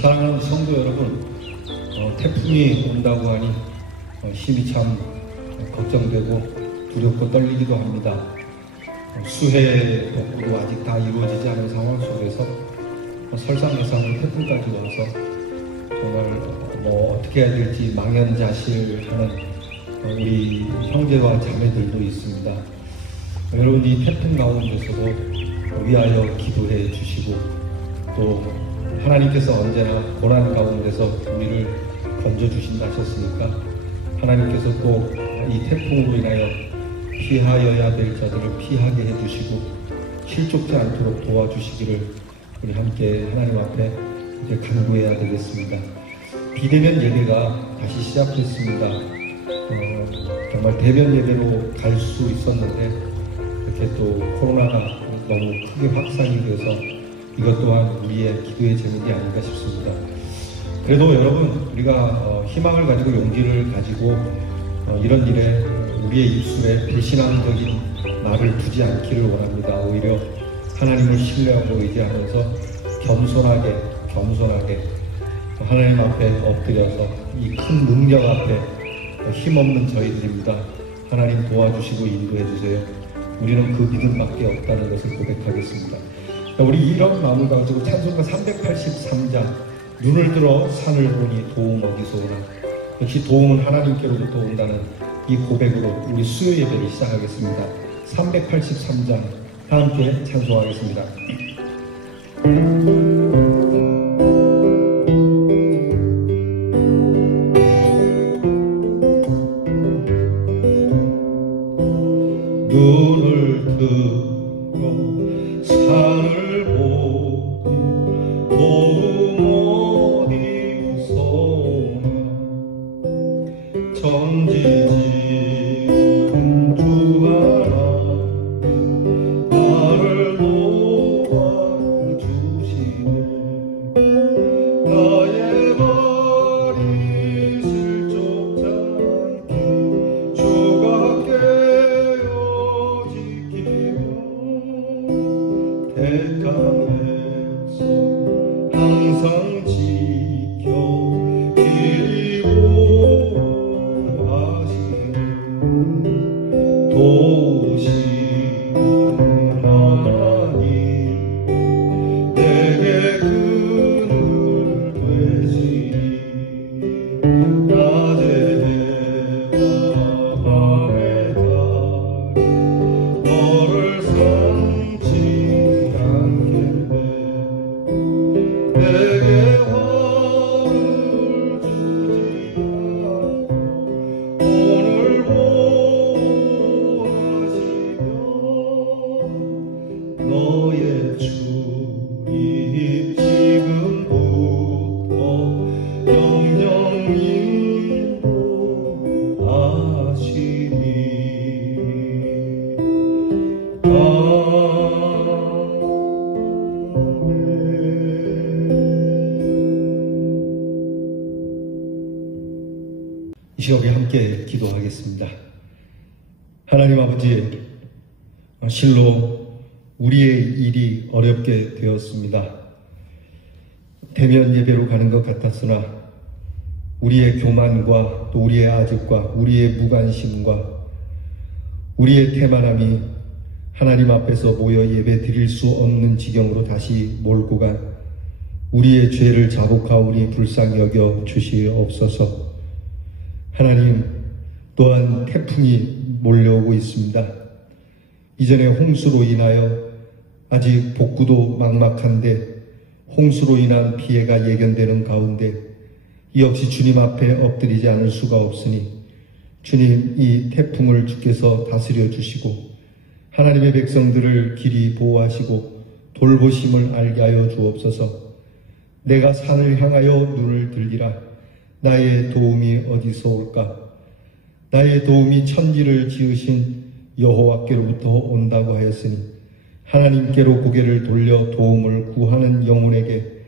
사랑하는 성도 여러분, 태풍이 온다고 하니 심히 참 걱정되고 두렵고 떨리기도 합니다. 수해 복구도 아직 다 이루어지지 않은 상황 속에서 설상가상으로 태풍까지 와서 정말 어떻게 해야 될지 망연자실하는 우리 형제와 자매들도 있습니다. 여러분, 이 태풍 가운데서도 위하여 기도해 주시고, 또 하나님께서 언제나 고난 가운데서 우리를 건져주신다 하셨으니까 하나님께서 꼭 이 태풍으로 인하여 피하여야 될 자들을 피하게 해주시고 실족지 않도록 도와주시기를 우리 함께 하나님 앞에 이제 간구해야 되겠습니다. 비대면 예배가 다시 시작됐습니다. 정말 대면 예배로 갈 수 있었는데 이렇게 또 코로나가 너무 크게 확산이 돼서 이것 또한 우리의 기도의 제목이 아닌가 싶습니다. 그래도 여러분, 우리가 희망을 가지고 용기를 가지고 이런 일에 우리의 입술에 배신함적인 말을 두지 않기를 원합니다. 오히려 하나님을 신뢰하고 의지하면서 겸손하게 하나님 앞에 엎드려서 이 큰 능력 앞에 힘없는 저희들입니다. 하나님 도와주시고 인도해 주세요. 우리는 그 믿음밖에 없다는 것을 고백하겠습니다. 우리 이런 마음을 가지고 찬송가 383장 눈을 들어 산을 보니 도움 어디서 오나, 역시 도움은 하나님께로부터 온다는 이 고백으로 우리 수요 예배를 시작하겠습니다. 383장 다 함께 찬송하겠습니다. 눈을 들어 산을 보니 도움 어디서 오나, 천지지은 주 하나님 나를 도와주시네. 나의 말이 실족지 않게 주가 깨어 지키며 택한 백성 항상 지켜 기리고 하시네. 도우시는 하나님 내게 그늘 되시니, 낮의 해와 밤의 달이 너를 삼지 않겠네. 내게 화를 주지 않고 오늘 보호하시며, 너의 주님 지금부터 영영 인도하시니. 이 시간에 함께 기도하겠습니다. 하나님 아버지, 실로 우리의 일이 어렵게 되었습니다. 대면 예배로 가는 것 같았으나 우리의 교만과 또 우리의 아집과 우리의 무관심과 우리의 태만함이 하나님 앞에서 모여 예배 드릴 수 없는 지경으로 다시 몰고 간 우리의 죄를 자복하오니 불쌍히 여겨 주시옵소서. 하나님, 또한 태풍이 몰려오고 있습니다. 이전에 홍수로 인하여 아직 복구도 막막한데 홍수로 인한 피해가 예견되는 가운데 역시 주님 앞에 엎드리지 않을 수가 없으니 주님, 이 태풍을 주께서 다스려 주시고 하나님의 백성들을 길이 보호하시고 돌보심을 알게 하여 주옵소서. 내가 산을 향하여 눈을 들리라. 나의 도움이 어디서 올까? 나의 도움이 천지를 지으신 여호와께로부터 온다고 하였으니 하나님께로 고개를 돌려 도움을 구하는 영혼에게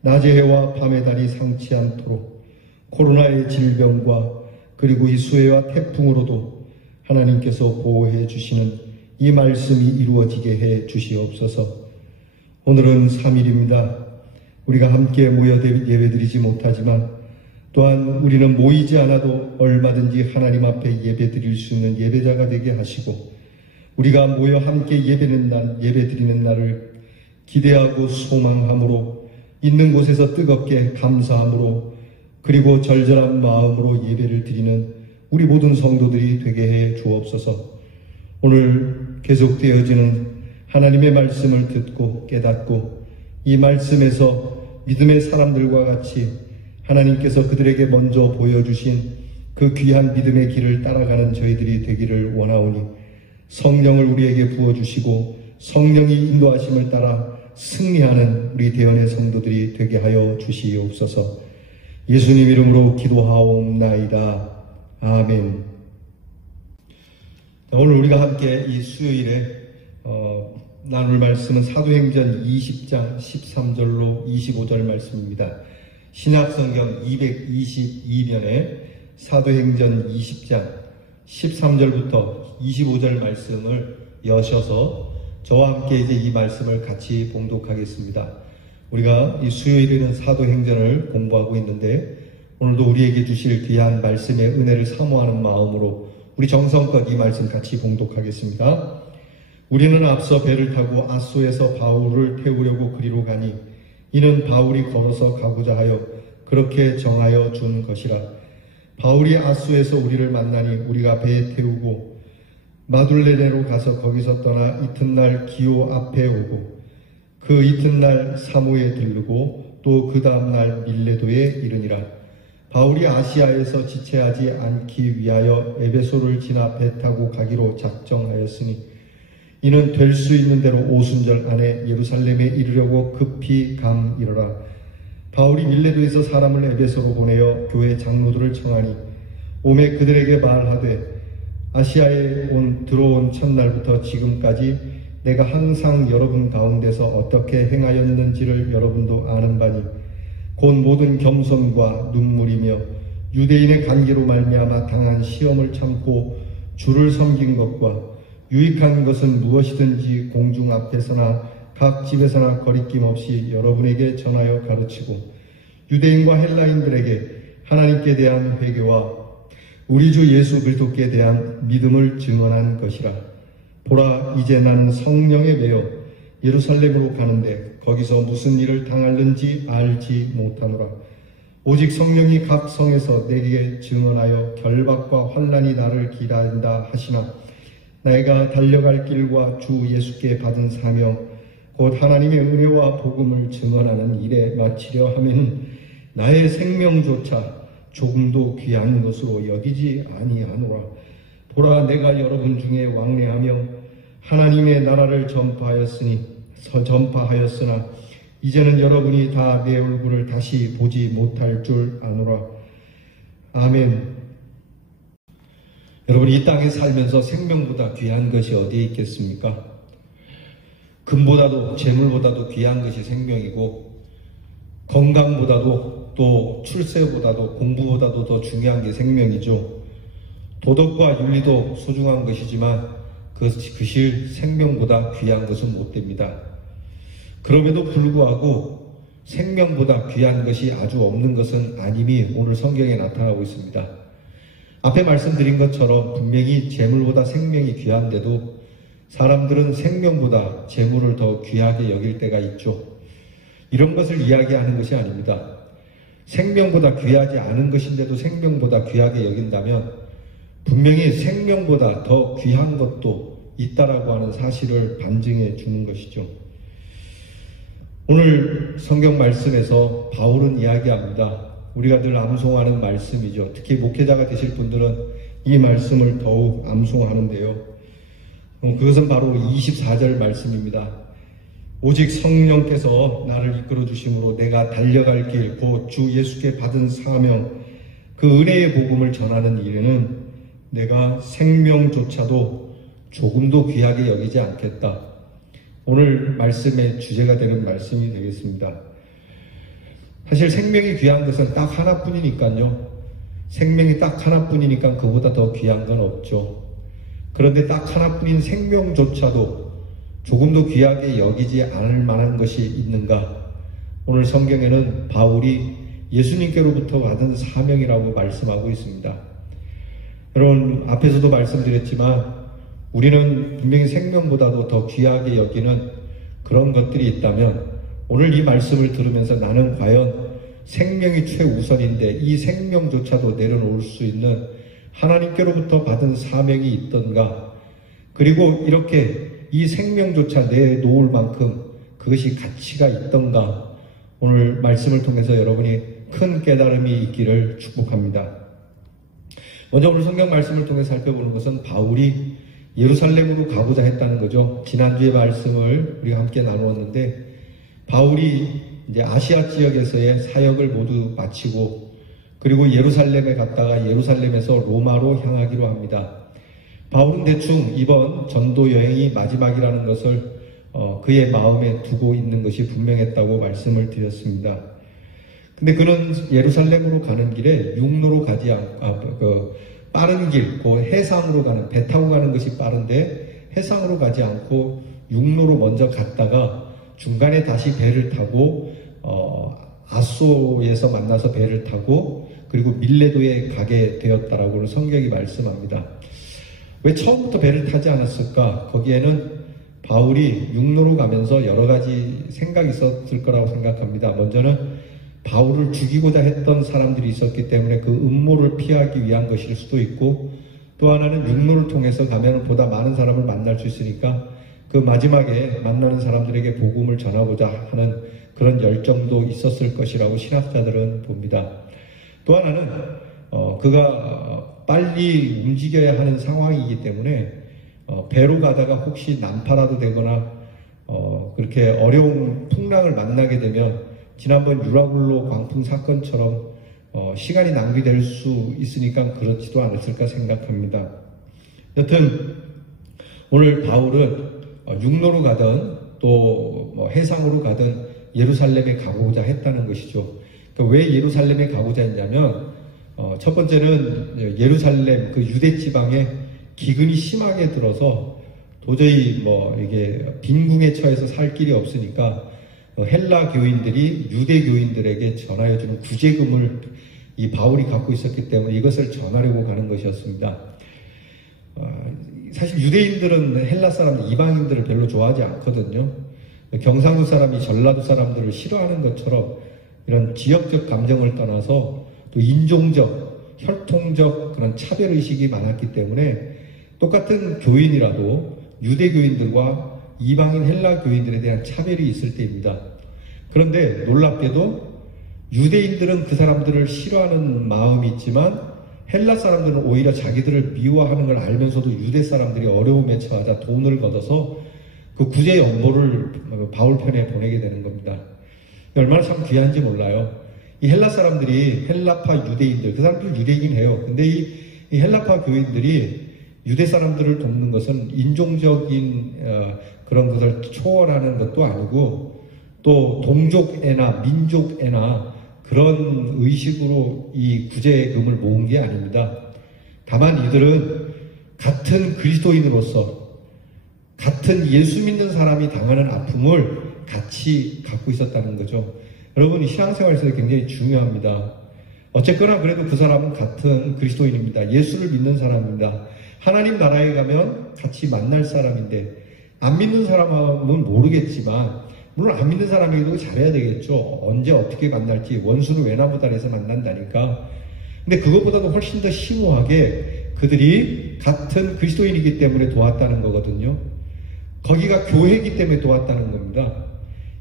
낮의 해와 밤의 달이 상치 않도록 코로나의 질병과 그리고 이 수해와 태풍으로도 하나님께서 보호해 주시는 이 말씀이 이루어지게 해 주시옵소서. 오늘은 3일입니다. 우리가 함께 모여 예배드리지 못하지만 또한 우리는 모이지 않아도 얼마든지 하나님 앞에 예배드릴 수 있는 예배자가 되게 하시고 우리가 모여 함께 예배드리는 날을 기대하고 소망함으로 있는 곳에서 뜨겁게 감사함으로 그리고 절절한 마음으로 예배를 드리는 우리 모든 성도들이 되게 해 주옵소서. 오늘 계속되어지는 하나님의 말씀을 듣고 깨닫고 이 말씀에서 믿음의 사람들과 같이 하나님께서 그들에게 먼저 보여주신 그 귀한 믿음의 길을 따라가는 저희들이 되기를 원하오니 성령을 우리에게 부어주시고 성령이 인도하심을 따라 승리하는 우리 대언의 성도들이 되게 하여 주시옵소서. 예수님 이름으로 기도하옵나이다. 아멘. 오늘 우리가 함께 이 수요일에 나눌 말씀은 사도행전 20장 13절로 25절 말씀입니다. 신약성경 222면에 사도행전 20장 13절부터 25절 말씀을 여셔서 저와 함께 이제 이 말씀을 같이 봉독하겠습니다. 우리가 이 수요일에는 사도행전을 공부하고 있는데 오늘도 우리에게 주실 귀한 말씀의 은혜를 사모하는 마음으로 우리 정성껏 이 말씀 같이 봉독하겠습니다. 우리는 앞서 배를 타고 아소에서 바울을 태우려고 그리로 가니 이는 바울이 걸어서 가고자 하여 그렇게 정하여 준 것이라. 바울이 아소에서 우리를 만나니 우리가 배에 태우고 마둘레네로 가서 거기서 떠나 이튿날 기오 앞에 오고 그 이튿날 사모에 들르고 또 그 다음날 밀레도에 이르니라. 바울이 아시아에서 지체하지 않기 위하여 에베소를 지나 배 타고 가기로 작정하였으니 이는 될 수 있는 대로 오순절 안에 예루살렘에 이르려고 급히 감이러라. 바울이 밀레도에서 사람을 에베소로 보내어 교회 장로들을 청하니 오매 그들에게 말하되 아시아에 들어온 첫날부터 지금까지 내가 항상 여러분 가운데서 어떻게 행하였는지를 여러분도 아는 바니 곧 모든 겸손과 눈물이며 유대인의 관계로 말미암아 당한 시험을 참고 주를 섬긴 것과 유익한 것은 무엇이든지 공중 앞에서나 각 집에서나 거리낌 없이 여러분에게 전하여 가르치고 유대인과 헬라인들에게 하나님께 대한 회개와 우리 주 예수 그리스도께 대한 믿음을 증언한 것이라. 보라, 이제 나는 성령에 매여 예루살렘으로 가는데 거기서 무슨 일을 당할는지 알지 못하노라. 오직 성령이 각 성에서 내게 증언하여 결박과 환난이 나를 기다린다 하시나 내가 달려갈 길과 주 예수께 받은 사명 곧 하나님의 은혜와 복음을 증언하는 일에 마치려 하면 나의 생명조차 조금도 귀한 것으로 여기지 아니하노라. 보라, 내가 여러분 중에 왕래하며 하나님의 나라를 전파하였으나 이제는 여러분이 다 내 얼굴을 다시 보지 못할 줄 아노라. 아멘. 여러분, 이 땅에 살면서 생명보다 귀한 것이 어디에 있겠습니까? 금보다도 재물보다도 귀한 것이 생명이고 건강보다도 또 출세보다도 공부보다도 더 중요한 게 생명이죠. 도덕과 윤리도 소중한 것이지만 그실 생명보다 귀한 것은 못 됩니다. 그럼에도 불구하고 생명보다 귀한 것이 아주 없는 것은 아님이 오늘 성경에 나타나고 있습니다. 앞에 말씀드린 것처럼 분명히 재물보다 생명이 귀한데도 사람들은 생명보다 재물을 더 귀하게 여길 때가 있죠. 이런 것을 이야기하는 것이 아닙니다. 생명보다 귀하지 않은 것인데도 생명보다 귀하게 여긴다면 분명히 생명보다 더 귀한 것도 있다라고 하는 사실을 반증해 주는 것이죠. 오늘 성경 말씀에서 바울은 이야기합니다. 우리가 늘 암송하는 말씀이죠. 특히 목회자가 되실 분들은 이 말씀을 더욱 암송하는데요. 그것은 바로 24절 말씀입니다. 오직 성령께서 나를 이끌어 주심으로 내가 달려갈 길, 곧 주 예수께 받은 사명, 그 은혜의 복음을 전하는 일에는 내가 생명조차도 조금도 귀하게 여기지 않겠다. 오늘 말씀의 주제가 되는 말씀이 되겠습니다. 사실 생명이 귀한 것은 딱 하나뿐이니까요. 생명이 딱 하나뿐이니까 그보다 더 귀한 건 없죠. 그런데 딱 하나뿐인 생명조차도 조금도 귀하게 여기지 않을 만한 것이 있는가? 오늘 성경에는 바울이 예수님께로부터 받은 사명이라고 말씀하고 있습니다. 여러분, 앞에서도 말씀드렸지만 우리는 분명히 생명보다도 더 귀하게 여기는 그런 것들이 있다면 오늘 이 말씀을 들으면서 나는 과연 생명이 최우선인데 이 생명조차도 내려놓을 수 있는 하나님께로부터 받은 사명이 있던가, 그리고 이렇게 이 생명조차 내놓을 만큼 그것이 가치가 있던가, 오늘 말씀을 통해서 여러분이 큰 깨달음이 있기를 축복합니다. 먼저 오늘 성경 말씀을 통해 살펴보는 것은 바울이 예루살렘으로 가고자 했다는 거죠. 지난주에 말씀을 우리가 함께 나누었는데, 바울이 이제 아시아 지역에서의 사역을 모두 마치고 그리고 예루살렘에 갔다가 예루살렘에서 로마로 향하기로 합니다. 바울은 대충 이번 전도 여행이 마지막이라는 것을 그의 마음에 두고 있는 것이 분명했다고 말씀을 드렸습니다. 근데 그는 예루살렘으로 가는 길에 육로로 가지 않고 빠른 길, 그 해상으로 가는, 배 타고 가는 것이 빠른데 해상으로 가지 않고 육로로 먼저 갔다가 중간에 다시 배를 타고 아소에서 만나서 배를 타고 그리고 밀레도에 가게 되었다라고 성경이 말씀합니다. 왜 처음부터 배를 타지 않았을까? 거기에는 바울이 육로로 가면서 여러 가지 생각이 있었을 거라고 생각합니다. 먼저는 바울을 죽이고자 했던 사람들이 있었기 때문에 그 음모를 피하기 위한 것일 수도 있고, 또 하나는 육로를 통해서 가면 보다 많은 사람을 만날 수 있으니까 그 마지막에 만나는 사람들에게 복음을 전하고자 하는 그런 열정도 있었을 것이라고 신학자들은 봅니다. 또 하나는 그가 빨리 움직여야 하는 상황이기 때문에 배로 가다가 혹시 난파라도 되거나 그렇게 어려운 풍랑을 만나게 되면 지난번 유라굴로 광풍 사건처럼 시간이 낭비될 수 있으니까 그렇지도 않았을까 생각합니다. 여튼 오늘 바울은 육로로 가든 또 해상으로 가든 예루살렘에 가고자 했다는 것이죠. 그러니까 왜 예루살렘에 가고자 했냐면 첫 번째는 예루살렘 그 유대 지방에 기근이 심하게 들어서 도저히 이게 빈궁에 처해서 살 길이 없으니까 헬라 교인들이 유대 교인들에게 전하여주는 구제금을 이 바울이 갖고 있었기 때문에 이것을 전하려고 가는 것이었습니다. 사실 유대인들은 헬라 사람들, 이방인들을 별로 좋아하지 않거든요. 경상도 사람이 전라도 사람들을 싫어하는 것처럼 이런 지역적 감정을 떠나서 또 인종적, 혈통적 그런 차별의식이 많았기 때문에 똑같은 교인이라도 유대 교인들과 이방인 헬라 교인들에 대한 차별이 있을 때입니다. 그런데 놀랍게도 유대인들은 그 사람들을 싫어하는 마음이 있지만 헬라 사람들은 오히려 자기들을 미워하는 걸 알면서도 유대 사람들이 어려움에 처하자 돈을 걷어서 그 구제 연보를 바울 편에 보내게 되는 겁니다. 얼마나 참 귀한지 몰라요. 이 헬라 사람들이 헬라파 유대인들, 그 사람들 유대이긴 해요. 근데 이 헬라파 교인들이 유대 사람들을 돕는 것은 인종적인 그런 것을 초월하는 것도 아니고 또 동족애나 민족애나 그런 의식으로 이 구제금을 모은 게 아닙니다. 다만 이들은 같은 그리스도인으로서 같은 예수 믿는 사람이 당하는 아픔을 같이 갖고 있었다는 거죠. 여러분, 이 신앙생활에서 굉장히 중요합니다. 어쨌거나 그래도 그 사람은 같은 그리스도인입니다. 예수를 믿는 사람입니다. 하나님 나라에 가면 같이 만날 사람인데, 안 믿는 사람은 모르겠지만 물론 안 믿는 사람에게도 잘해야 되겠죠. 언제 어떻게 만날지, 원수는 외나무다리에서 만난다니까. 근데 그것보다도 훨씬 더 심오하게 그들이 같은 그리스도인이기 때문에 도왔다는 거거든요. 거기가 교회이기 때문에 도왔다는 겁니다.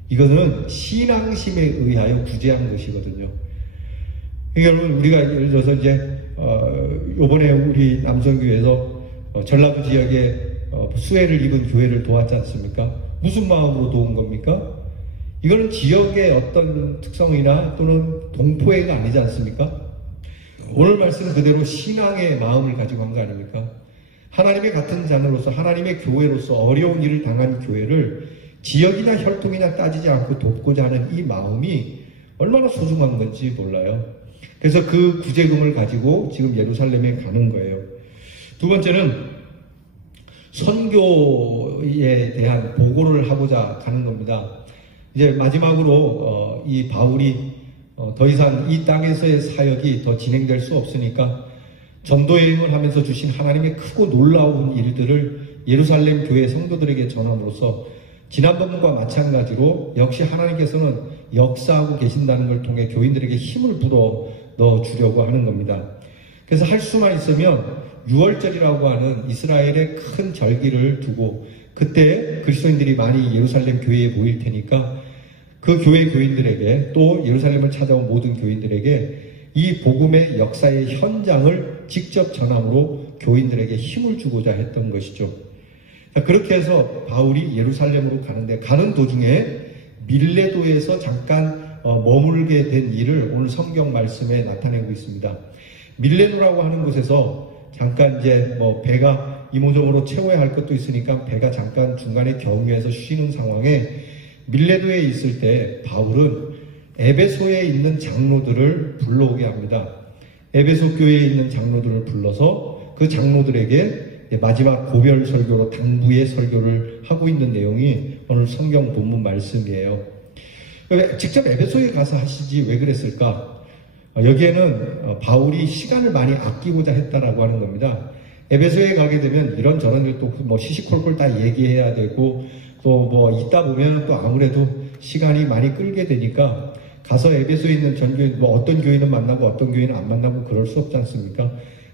이거는 신앙심에 의하여 구제한 것이거든요. 여러분, 우리가 예를 들어서 이제 요번에 우리 남성교회에서 전라도 지역에 수해를 입은 교회를 도왔지 않습니까? 무슨 마음으로 도운 겁니까? 이거는 지역의 어떤 특성이나 또는 동포애가 아니지 않습니까? 오늘 말씀은 그대로 신앙의 마음을 가지고 한 거 아닙니까? 하나님의 같은 자녀로서, 하나님의 교회로서 어려운 일을 당한 교회를 지역이나 혈통이나 따지지 않고 돕고자 하는 이 마음이 얼마나 소중한 건지 몰라요. 그래서 그 구제금을 가지고 지금 예루살렘에 가는 거예요. 두 번째는 선교에 대한 보고를 하고자 가는 겁니다. 이제 마지막으로 이 바울이 더 이상 이 땅에서의 사역이 더 진행될 수 없으니까 전도 여행을 하면서 주신 하나님의 크고 놀라운 일들을 예루살렘 교회 성도들에게 전함으로써 지난번과 마찬가지로 역시 하나님께서는 역사하고 계신다는 걸 통해 교인들에게 힘을 불어 넣어 주려고 하는 겁니다. 그래서 할 수만 있으면 6월절이라고 하는 이스라엘의 큰 절기를 두고 그때 그리스도인들이 많이 예루살렘 교회에 모일 테니까 그 교회 교인들에게 또 예루살렘을 찾아온 모든 교인들에게 이 복음의 역사의 현장을 직접 전함으로 교인들에게 힘을 주고자 했던 것이죠. 그렇게 해서 바울이 예루살렘으로 가는데 가는 도중에 밀레도에서 잠깐 머물게 된 일을 오늘 성경 말씀에 나타내고 있습니다. 밀레도라고 하는 곳에서 잠깐 이제 배가 이모저모로 채워야 할 것도 있으니까 배가 잠깐 중간에 경유해서 쉬는 상황에 밀레도에 있을 때 바울은 에베소에 있는 장로들을 불러오게 합니다. 에베소 교회에 있는 장로들을 불러서 그 장로들에게 마지막 고별 설교로 당부의 설교를 하고 있는 내용이 오늘 성경 본문 말씀이에요. 직접 에베소에 가서 하시지 왜 그랬을까? 여기에는 바울이 시간을 많이 아끼고자 했다라고 하는 겁니다. 에베소에 가게 되면 이런저런 일도 시시콜콜 다 얘기해야 되고 또 있다 보면 또 아무래도 시간이 많이 끌게 되니까 가서 에베소에 있는 전교인 어떤 교인은 만나고 어떤 교인은 안 만나고 그럴 수 없지 않습니까?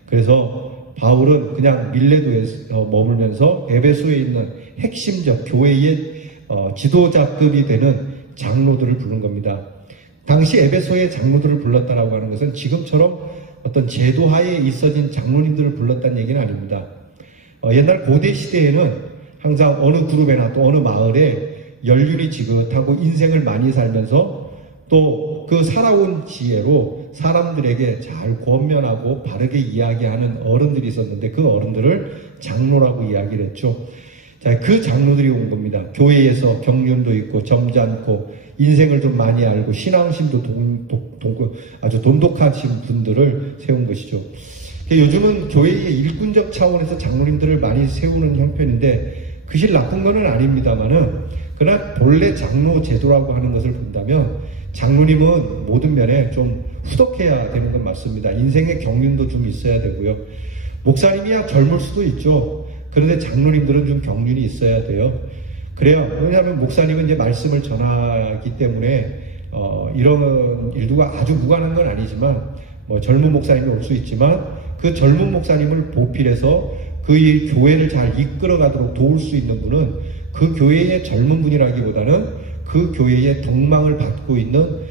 그래서 바울은 그냥 밀레도에서 머물면서 에베소에 있는 핵심적 교회의 지도자급이 되는 장로들을 부른 겁니다. 당시 에베소의 장로들을 불렀다라고 하는 것은 지금처럼 어떤 제도하에 있어진 장로님들을 불렀다는 얘기는 아닙니다. 옛날 고대 시대에는 항상 어느 그룹에나 또 어느 마을에 연륜이 지긋하고 인생을 많이 살면서 또 그 살아온 지혜로 사람들에게 잘 권면하고 바르게 이야기하는 어른들이 있었는데 그 어른들을 장로라고 이야기를 했죠. 자, 그 장로들이 온 겁니다. 교회에서 경륜도 있고 점잖고 인생을 좀 많이 알고 신앙심도 아주 돈독하신 분들을 세운 것이죠. 요즘은 교회의 일꾼적 차원에서 장로님들을 많이 세우는 형편인데 그실 나쁜 건 아닙니다만은 그러나 본래 장로 제도라고 하는 것을 본다면 장로님은 모든 면에 좀 후덕해야 되는 건 맞습니다. 인생의 경륜도 좀 있어야 되고요. 목사님이야 젊을 수도 있죠. 그런데 장로님들은 좀 경륜이 있어야 돼요. 그래요. 왜냐하면 목사님은 이제 말씀을 전하기 때문에 이런 일도가 아주 무관한 건 아니지만 젊은 목사님이 올 수 있지만 그 젊은 목사님을 보필해서 그 교회를 잘 이끌어가도록 도울 수 있는 분은 그 교회의 젊은 분이라기보다는 그 교회의 덕망을 받고 있는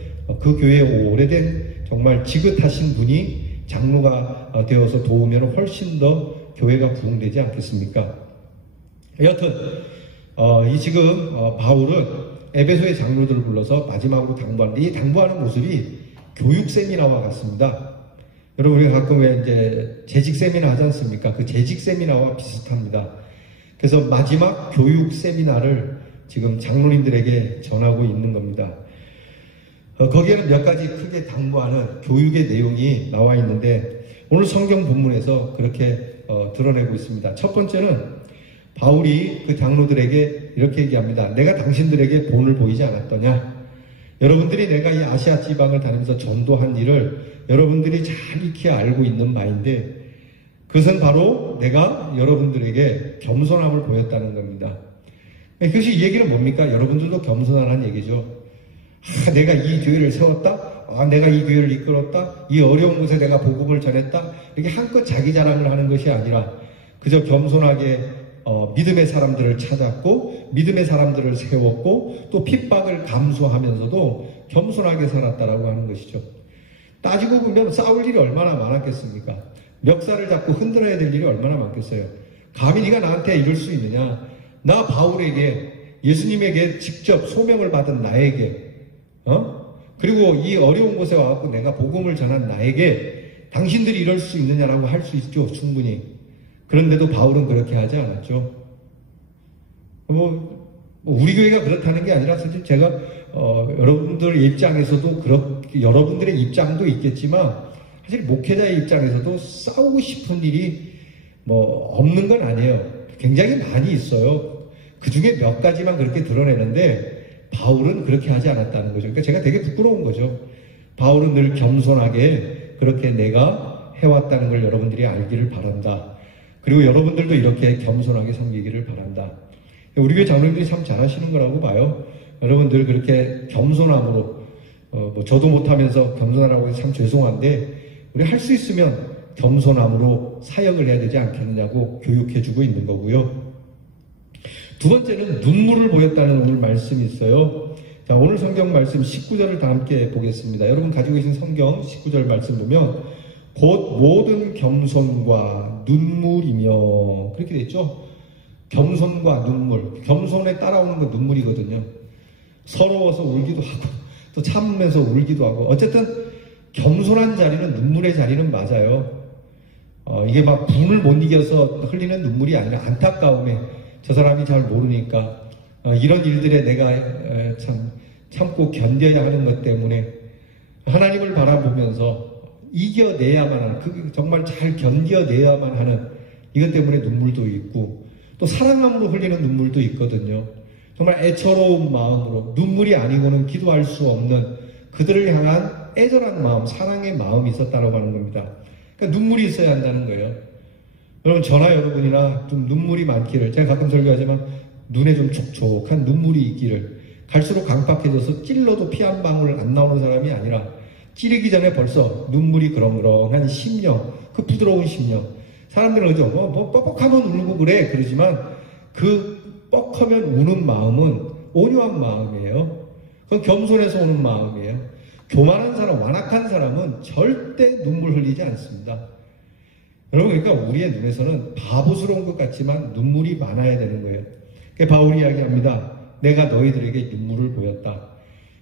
그 교회에 오래된 정말 지긋하신 분이 장로가 되어서 도우면 훨씬 더 교회가 부흥되지 않겠습니까? 여튼 지금 바울은 에베소의 장로들을 불러서 마지막으로 당부하는데 이 당부하는 모습이 교육 세미나와 같습니다. 여러분 우리가 가끔 왜 이제 재직 세미나 하지 않습니까? 그 재직 세미나와 비슷합니다. 그래서 마지막 교육 세미나를 지금 장로님들에게 전하고 있는 겁니다. 거기에는 몇 가지 크게 당부하는 교육의 내용이 나와 있는데 오늘 성경 본문에서 그렇게 드러내고 있습니다. 첫 번째는 바울이 그 장로들에게 이렇게 얘기합니다. 내가 당신들에게 본을 보이지 않았더냐? 여러분들이 내가 이 아시아 지방을 다니면서 전도한 일을 여러분들이 잘 익히 알고 있는 바인데 그것은 바로 내가 여러분들에게 겸손함을 보였다는 겁니다. 그것이 이 얘기는 뭡니까? 여러분들도 겸손하라는 얘기죠. 내가 이 교회를 세웠다? 내가 이 교회를 이끌었다? 이 어려운 곳에 내가 복음을 전했다? 이렇게 한껏 자기 자랑을 하는 것이 아니라 그저 겸손하게 믿음의 사람들을 찾았고 믿음의 사람들을 세웠고 또 핍박을 감수하면서도 겸손하게 살았다라고 하는 것이죠. 따지고 보면 싸울 일이 얼마나 많았겠습니까? 멱살을 잡고 흔들어야 될 일이 얼마나 많겠어요. 감히 네가 나한테 이럴 수 있느냐? 나 바울에게 예수님에게 직접 소명을 받은 나에게 그리고 이 어려운 곳에 와서 내가 복음을 전한 나에게 당신들이 이럴 수 있느냐라고 할 수 있죠. 충분히. 그런데도 바울은 그렇게 하지 않았죠. 우리 교회가 그렇다는 게 아니라 사실 제가 여러분들 입장에서도 여러분들의 입장도 있겠지만 사실 목회자의 입장에서도 싸우고 싶은 일이 없는 건 아니에요. 굉장히 많이 있어요. 그 중에 몇 가지만 그렇게 드러내는데 바울은 그렇게 하지 않았다는 거죠. 그러니까 제가 되게 부끄러운 거죠. 바울은 늘 겸손하게 그렇게 내가 해왔다는 걸 여러분들이 알기를 바란다. 그리고 여러분들도 이렇게 겸손하게 섬기기를 바란다. 우리 교회 장로님들이 참 잘하시는 거라고 봐요. 여러분들 그렇게 겸손함으로 저도 못하면서 겸손하라고 해서 참 죄송한데 우리 할 수 있으면 겸손함으로 사역을 해야 되지 않겠느냐고 교육해주고 있는 거고요. 두 번째는 눈물을 보였다는 오늘 말씀이 있어요. 자, 오늘 성경 말씀 19절을 다 함께 보겠습니다. 여러분 가지고 계신 성경 19절 말씀 보면 곧 모든 겸손과 눈물이며 그렇게 돼 있죠. 겸손과 눈물. 겸손에 따라오는 건 눈물이거든요. 서러워서 울기도 하고 또 참으면서 울기도 하고 어쨌든 겸손한 자리는 눈물의 자리는 맞아요. 이게 막 분을 못 이겨서 흘리는 눈물이 아니라 안타까움에 저 사람이 잘 모르니까 이런 일들에 내가 참고 견뎌야 하는 것 때문에 하나님을 바라보면서 이겨내야만 하는 정말 잘 견뎌내야만 하는 이것 때문에 눈물도 있고 또 사랑함으로 흘리는 눈물도 있거든요. 정말 애처로운 마음으로 눈물이 아니고는 기도할 수 없는 그들을 향한 애절한 마음, 사랑의 마음이 있었다고 하는 겁니다. 그러니까 눈물이 있어야 한다는 거예요. 여러분 저나 여러분이나 좀 눈물이 많기를 제가 가끔 설교하지만 눈에 좀 촉촉한 눈물이 있기를 갈수록 강팍해져서 찔러도 피 한 방울 안 나오는 사람이 아니라 찌르기 전에 벌써 눈물이 그렁그렁한 심령, 그 부드러운 심령. 사람들은 그죠? 뻑뻑하면 울고 그래 그러지만 그 뻑하면 우는 마음은 온유한 마음이에요. 그건 겸손해서 오는 마음이에요. 교만한 사람, 완악한 사람은 절대 눈물 흘리지 않습니다. 여러분 그러니까 우리의 눈에서는 바보스러운 것 같지만 눈물이 많아야 되는 거예요. 바울이 이야기합니다. 내가 너희들에게 눈물을 보였다.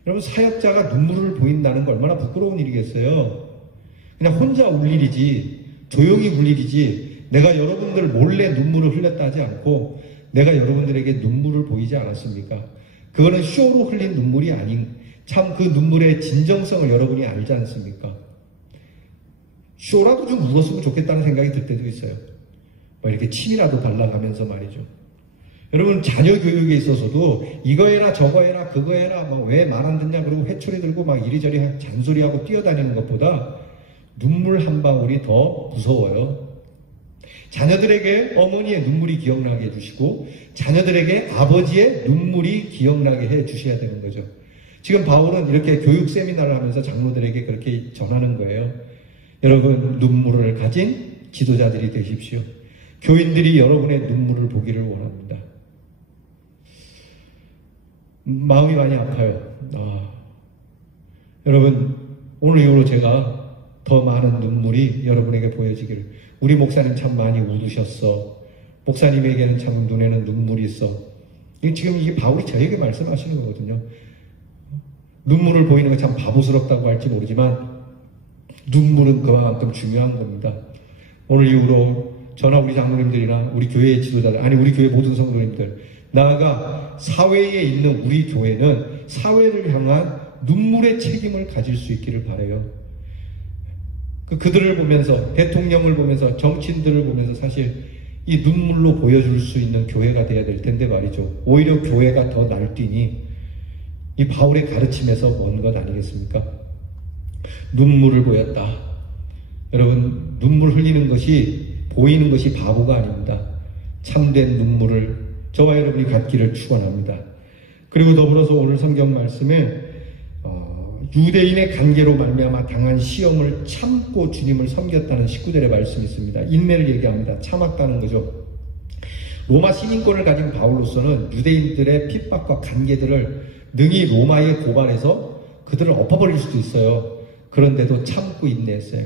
여러분 사역자가 눈물을 보인다는 거 얼마나 부끄러운 일이겠어요. 그냥 혼자 울 일이지 조용히 울 일이지 내가 여러분들 몰래 눈물을 흘렸다 하지 않고 내가 여러분들에게 눈물을 보이지 않았습니까? 그거는 쇼로 흘린 눈물이 아닌 참 그 눈물의 진정성을 여러분이 알지 않습니까? 쇼라도 좀 울었으면 좋겠다는 생각이 들 때도 있어요. 이렇게 침이라도 발라가면서 말이죠. 여러분 자녀 교육에 있어서도 이거 해라 저거 해라 그거 해라 왜 말 안 듣냐 그러고 회초리 들고 막 이리저리 잔소리하고 뛰어다니는 것보다 눈물 한 방울이 더 무서워요. 자녀들에게 어머니의 눈물이 기억나게 해주시고 자녀들에게 아버지의 눈물이 기억나게 해주셔야 되는 거죠. 지금 바울은 이렇게 교육 세미나를 하면서 장로들에게 그렇게 전하는 거예요. 여러분 눈물을 가진 지도자들이 되십시오. 교인들이 여러분의 눈물을 보기를 원합니다. 마음이 많이 아파요. 여러분 오늘 이후로 제가 더 많은 눈물이 여러분에게 보여지기를. 우리 목사님 참 많이 울으셨어. 목사님에게는 참 눈에는 눈물이 있어. 지금 이게 바울이 저에게 말씀하시는 거거든요. 눈물을 보이는 거 참 바보스럽다고 할지 모르지만 눈물은 그만큼 중요한 겁니다. 오늘 이후로 저나 우리 장로님들이나 우리 교회의 지도자들, 아니 우리 교회 모든 성도님들, 나아가 사회에 있는 우리 교회는 사회를 향한 눈물의 책임을 가질 수 있기를 바라요. 그들을 보면서, 대통령을 보면서, 정치인들을 보면서 사실 이 눈물로 보여줄 수 있는 교회가 돼야 될 텐데 말이죠. 오히려 교회가 더 날뛰니 이 바울의 가르침에서 먼 것 아니겠습니까? 눈물을 보였다. 여러분 눈물 흘리는 것이 보이는 것이 바보가 아닙니다. 참된 눈물을 저와 여러분이 갖기를 축원합니다. 그리고 더불어서 오늘 성경 말씀에 유대인의 관계로 말미암아 당한 시험을 참고 주님을 섬겼다는 19절의 말씀이 있습니다. 인내를 얘기합니다. 참았다는 거죠. 로마 시민권을 가진 바울로서는 유대인들의 핍박과 관계들을 능히 로마에 고발해서 그들을 엎어버릴 수도 있어요. 그런데도 참고 인내했어요.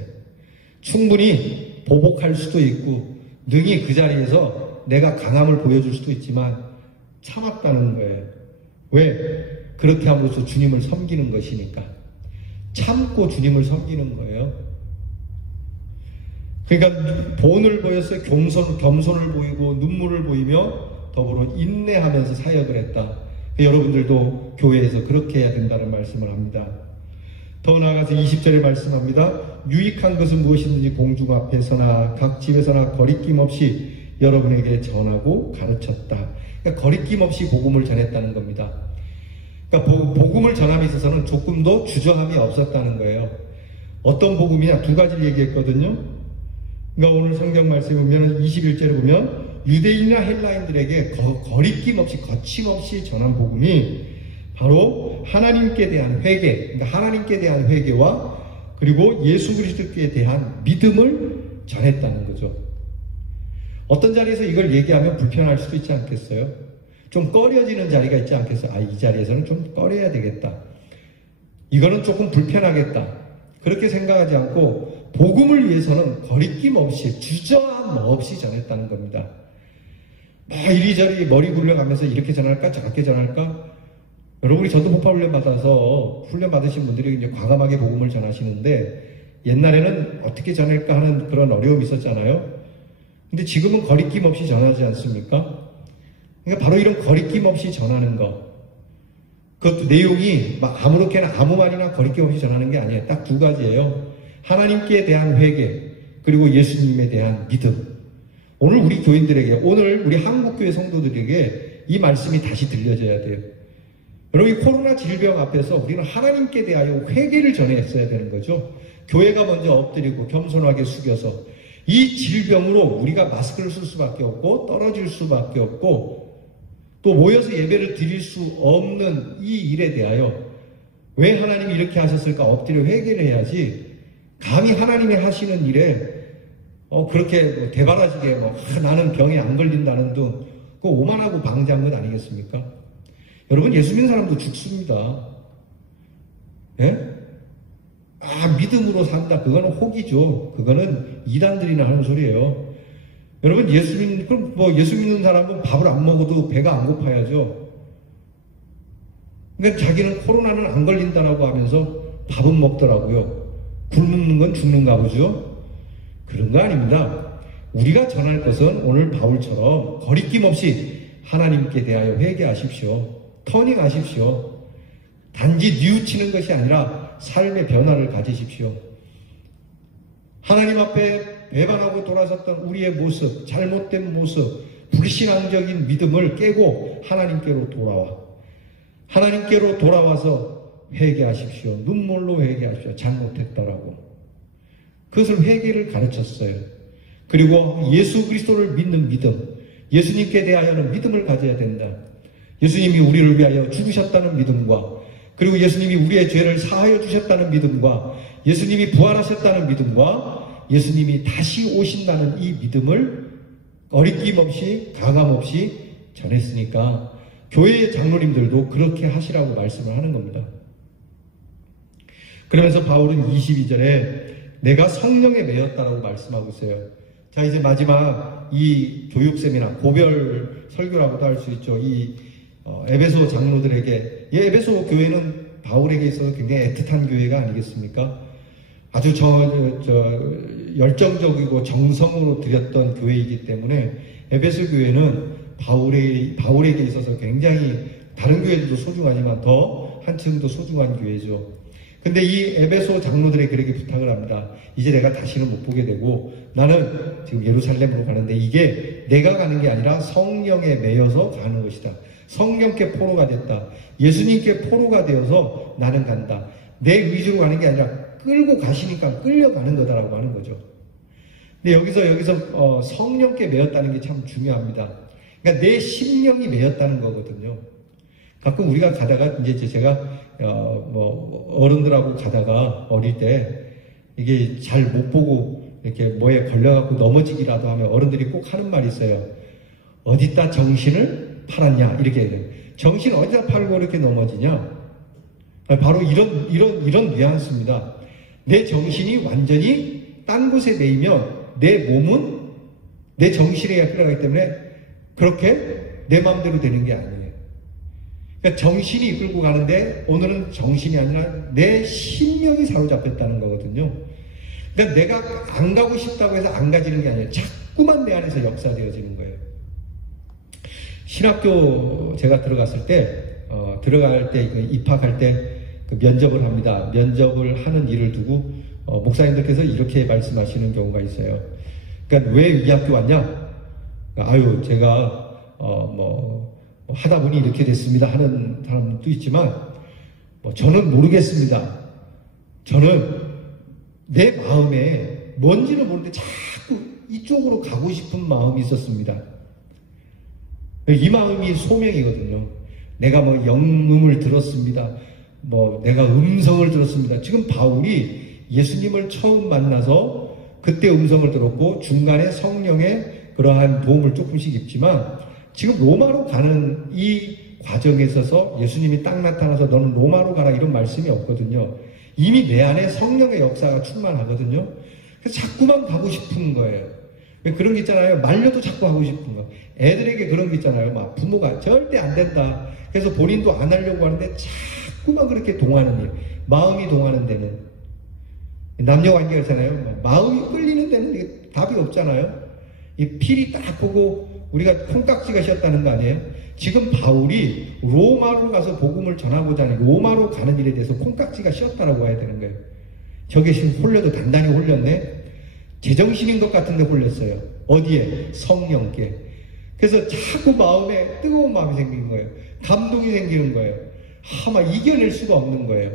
충분히 보복할 수도 있고 능히 그 자리에서 내가 강함을 보여줄 수도 있지만 참았다는 거예요. 왜? 그렇게 함으로써 주님을 섬기는 것이니까. 참고 주님을 섬기는 거예요. 그러니까 본을 보였어요. 겸손을 보이고 눈물을 보이며 더불어 인내하면서 사역을 했다. 여러분들도 교회에서 그렇게 해야 된다는 말씀을 합니다. 더 나아가서 20절에 말씀합니다. 유익한 것은 무엇이든지 공중 앞에서나 각 집에서나 거리낌 없이 여러분에게 전하고 가르쳤다. 그러니까 거리낌 없이 복음을 전했다는 겁니다. 그러니까 복음을 전함에 있어서는 조금도 주저함이 없었다는 거예요. 어떤 복음이냐? 두 가지를 얘기했거든요. 그러니까 오늘 성경 말씀에 보면 21절에 보면 유대인이나 헬라인들에게 거리낌 없이 거침없이 전한 복음이 바로 하나님께 대한 회개, 그러니까 하나님께 대한 회개와 그리고 예수 그리스도께 대한 믿음을 전했다는 거죠. 어떤 자리에서 이걸 얘기하면 불편할 수도 있지 않겠어요? 좀 꺼려지는 자리가 있지 않겠어요? 이 자리에서는 좀 꺼려야 되겠다. 이거는 조금 불편하겠다. 그렇게 생각하지 않고 복음을 위해서는 거리낌 없이 주저함 없이 전했다는 겁니다. 이리저리 머리 굴려가면서 이렇게 전할까 저렇게 전할까. 여러분이 전도폭파 훈련 받아서 훈련 받으신 분들이 이제 과감하게 복음을 전하시는데 옛날에는 어떻게 전할까 하는 그런 어려움이 있었잖아요. 근데 지금은 거리낌 없이 전하지 않습니까? 그러니까 바로 이런 거리낌 없이 전하는 것. 그것도 내용이 아무렇게나 아무 말이나 거리낌 없이 전하는 게 아니에요. 딱 두 가지예요. 하나님께 대한 회개, 그리고 예수님에 대한 믿음. 오늘 우리 교인들에게, 오늘 우리 한국교회 성도들에게 이 말씀이 다시 들려져야 돼요. 여러분, 이 코로나 질병 앞에서 우리는 하나님께 대하여 회개를 전했어야 되는 거죠. 교회가 먼저 엎드리고 겸손하게 숙여서 이 질병으로 우리가 마스크를 쓸 수밖에 없고 떨어질 수밖에 없고 또 모여서 예배를 드릴 수 없는 이 일에 대하여 왜 하나님이 이렇게 하셨을까 엎드려 회개를 해야지 감히 하나님이 하시는 일에 그렇게 대바라지게 나는 병에 안 걸린다는 등 그 오만하고 방자한 것 아니겠습니까? 여러분, 예수 믿는 사람도 죽습니다. 예? 믿음으로 산다. 그거는 혹이죠. 그거는 이단들이나 하는 소리예요. 여러분, 예수 믿는 사람은 밥을 안 먹어도 배가 안 고파야죠. 그러니까 자기는 코로나는 안 걸린다라고 하면서 밥은 먹더라고요. 굶는 건 죽는가 보죠? 그런 거 아닙니다. 우리가 전할 것은 오늘 바울처럼 거리낌 없이 하나님께 대하여 회개하십시오. 터닝하십시오. 단지 뉘우치는 것이 아니라 삶의 변화를 가지십시오. 하나님 앞에 배반하고 돌아섰던 우리의 모습, 잘못된 모습, 불신앙적인 믿음을 깨고 하나님께로 돌아와서 회개하십시오. 눈물로 회개하십시오. 잘못했다라고. 그것을 회개를 가르쳤어요. 그리고 예수 그리스도를 믿는 믿음, 예수님께 대하여는 믿음을 가져야 된다. 예수님이 우리를 위하여 죽으셨다는 믿음과 그리고 예수님이 우리의 죄를 사하여 주셨다는 믿음과 예수님이 부활하셨다는 믿음과 예수님이 다시 오신다는 이 믿음을 거리낌 없이 가감 없이 전했으니까 교회의 장로님들도 그렇게 하시라고 말씀을 하는 겁니다. 그러면서 바울은 22절에 내가 성령에 매였다라고 말씀하고 있어요. 자, 이제 마지막 이 교육 세미나, 고별 설교라고도 할 수 있죠. 이 에베소 장로들에게, 이 에베소 교회는 바울에게 있어서 굉장히 애틋한 교회가 아니겠습니까? 아주 열정적이고 정성으로 드렸던 교회이기 때문에 에베소 교회는 바울에게 있어서 굉장히 다른 교회들도 소중하지만 더 한층 더 소중한 교회죠. 근데 이 에베소 장로들에게 그렇게 부탁을 합니다. 이제 내가 다시는 못 보게 되고 나는 지금 예루살렘으로 가는데 이게 내가 가는 게 아니라 성령에 매여서 가는 것이다. 성령께 포로가 됐다. 예수님께 포로가 되어서 나는 간다. 내 의지로 가는 게 아니라 끌고 가시니까 끌려가는 거다라고 하는 거죠. 근데 여기서 성령께 매였다는 게 참 중요합니다. 그러니까 내 심령이 매였다는 거거든요. 가끔 우리가 가다가 이제 제가 어른들하고 가다가 어릴 때 이게 잘 못 보고 이렇게 뭐에 걸려갖고 넘어지기라도 하면 어른들이 꼭 하는 말이 있어요. 어디다 정신을 팔았냐 이렇게 해요. 정신 어디다 팔고 이렇게 넘어지냐? 바로 이런 뉘앙스입니다. 내 정신이 완전히 딴 곳에 매이면 내 몸은 내 정신에 끌어가기 때문에 그렇게 내 마음대로 되는 게 아니에요. 그러니까 정신이 이끌고 가는데 오늘은 정신이 아니라 내 심령이 사로잡혔다는 거거든요. 그러니까 내가 안 가고 싶다고 해서 안 가지는 게 아니에요. 자꾸만 내 안에서 역사되어지는 거예요. 신학교 제가 들어갔을 때 들어갈 때 입학할 때 그 면접을 합니다. 면접을 하는 일을 두고 목사님들께서 이렇게 말씀하시는 경우가 있어요. 그러니까 왜 이 학교 왔냐? 아유 제가 하다 보니 이렇게 됐습니다 하는 사람도 있지만 저는 모르겠습니다. 저는 내 마음에 뭔지는 모르는데 자꾸 이쪽으로 가고 싶은 마음이 있었습니다. 이 마음이 소명이거든요. 내가 영음을 들었습니다. 내가 음성을 들었습니다. 지금 바울이 예수님을 처음 만나서 그때 음성을 들었고 중간에 성령의 그러한 도움을 조금씩 입지만 지금 로마로 가는 이 과정에 있어서 예수님이 딱 나타나서 너는 로마로 가라 이런 말씀이 없거든요. 이미 내 안에 성령의 역사가 충만하거든요. 그래서 자꾸만 가고 싶은 거예요. 그런 게 있잖아요. 말려도 자꾸 하고 싶은 거. 애들에게 그런 게 있잖아요. 막 부모가 절대 안 된다. 그래서 본인도 안 하려고 하는데 자꾸만 그렇게 동하는 일. 마음이 동하는 데는. 남녀관계가 있잖아요. 마음이 끌리는 데는 이게 답이 없잖아요. 이 필이 딱 보고 우리가 콩깍지가 씌었다는 거 아니에요? 지금 바울이 로마로 가서 복음을 전하고자 하는 로마로 가는 일에 대해서 콩깍지가 씌었다라고 해야 되는 거예요. 저게 지금 홀려도 단단히 홀렸네. 제정신인 것 같은데 홀렸어요. 어디에? 성령께. 그래서 자꾸 마음에 뜨거운 마음이 생기는 거예요. 감동이 생기는 거예요. 막 이겨낼 수가 없는 거예요.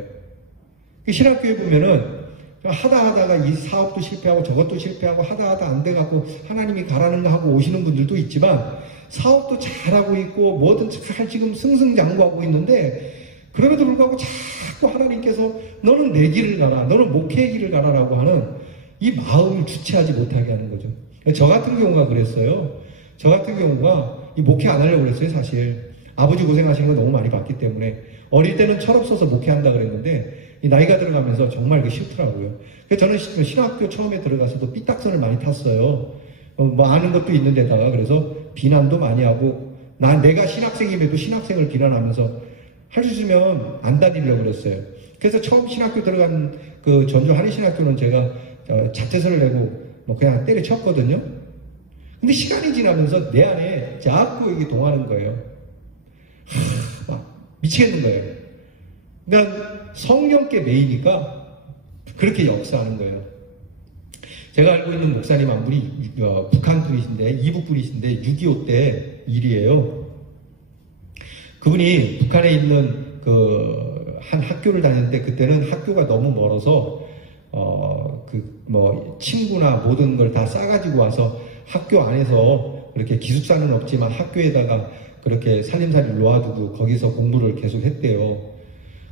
신학교에 보면은 하다가 이 사업도 실패하고 저것도 실패하고 하다 안 돼갖고 하나님이 가라는 거 하고 오시는 분들도 있지만 사업도 잘하고 있고 뭐든 잘 지금 승승장구하고 있는데 그럼에도 불구하고 자꾸 하나님께서 너는 내 길을 가라, 너는 목회의 길을 가라라고 하는 이 마음을 주체하지 못하게 하는 거죠. 저 같은 경우가 그랬어요. 저 같은 경우가 이 목회 안 하려고 그랬어요. 사실 아버지 고생하신 거 너무 많이 봤기 때문에 어릴 때는 철없어서 목회한다 그랬는데 이 나이가 들어가면서 정말 그게 싫더라고요. 그래서 저는 신학교 처음에 들어가서도 삐딱선을 많이 탔어요. 아는 것도 있는데다가 그래서 비난도 많이 하고 내가 신학생임에도 신학생을 비난하면서 할 수 있으면 안 다니려고 그랬어요. 그래서 처음 신학교 들어간 그 전주 한인신학교는 제가 자퇴서를 내고 그냥 때려쳤거든요. 근데 시간이 지나면서 내 안에 자꾸 이게 동하는 거예요. 막 미치겠는 거예요. 그러니까 성령께 매이니까 그렇게 역사하는 거예요. 제가 알고 있는 목사님 한 분이 북한 분이신데 이북 분이신데 6.25 때 일이에요. 그분이 북한에 있는 한 학교를 다녔는데 그때는 학교가 너무 멀어서 친구나 모든 걸 다 싸가지고 와서 학교 안에서 그렇게 기숙사는 없지만 학교에다가 그렇게 살림살이를 놓아두고 거기서 공부를 계속 했대요.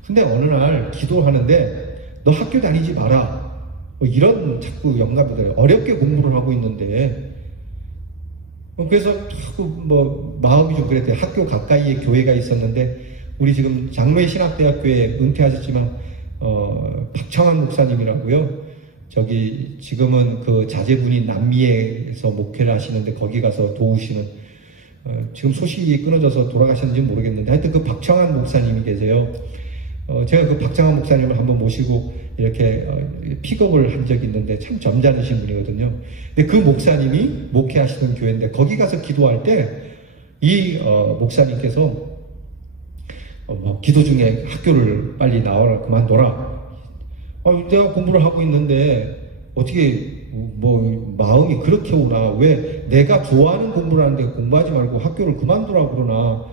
근데 어느 날 기도하는데 너 학교 다니지 마라. 이런 자꾸 영감이 들어요. 어렵게 공부를 하고 있는데. 그래서 자꾸 마음이 좀 그랬대요. 학교 가까이에 교회가 있었는데 우리 지금 장로의 신학대학교에 은퇴하셨지만 박청환 목사님이라고요. 저기 지금은 그 자제분이 남미에서 목회를 하시는데 거기 가서 도우시는 지금 소식이 끊어져서 돌아가셨는지 모르겠는데 하여튼 그 박청환 목사님이 계세요. 제가 그 박청환 목사님을 한번 모시고 이렇게 픽업을 한 적이 있는데 참 점잖으신 분이거든요. 근데 그 목사님이 목회하시는 교회인데 거기 가서 기도할 때 이 목사님께서 기도 중에 학교를 빨리 나와라, 그만둬라. 내가 공부를 하고 있는데 어떻게 마음이 그렇게 오나, 왜 내가 좋아하는 공부를 하는데 공부하지 말고 학교를 그만두라 그러나,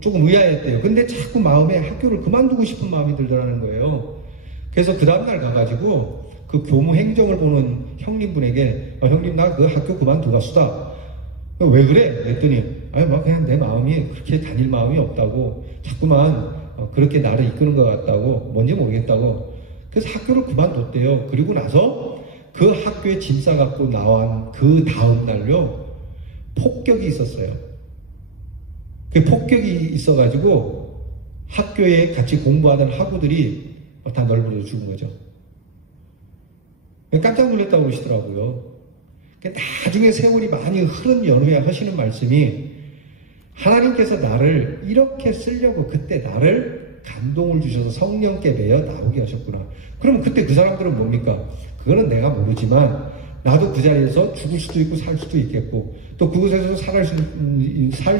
조금 의아했대요. 근데 자꾸 마음에 학교를 그만두고 싶은 마음이 들더라는 거예요. 그래서 그 다음날 가가지고 그 교무 행정을 보는 형님분에게 형님 나 그 학교 그만두가 수다. 왜 그래? 그랬더니 그냥 내 마음이 그렇게 다닐 마음이 없다고, 자꾸만 그렇게 나를 이끄는 것 같다고, 뭔지 모르겠다고. 그래서 학교를 그만뒀대요. 그리고 나서 그 학교에 짐 싸갖고 나온 그 다음 날요 폭격이 있었어요. 그 폭격이 있어가지고 학교에 같이 공부하던 학우들이 다 널브러져 죽은 거죠. 깜짝 놀랐다고 그러시더라고요. 나중에 세월이 많이 흐른 연후에 하시는 말씀이, 하나님께서 나를 이렇게 쓰려고 그때 나를 감동을 주셔서 성령께 매여 나오게 하셨구나. 그럼 그때 그 사람들은 뭡니까? 그거는 내가 모르지만 나도 그 자리에서 죽을 수도 있고 살 수도 있겠고 또 그곳에서 살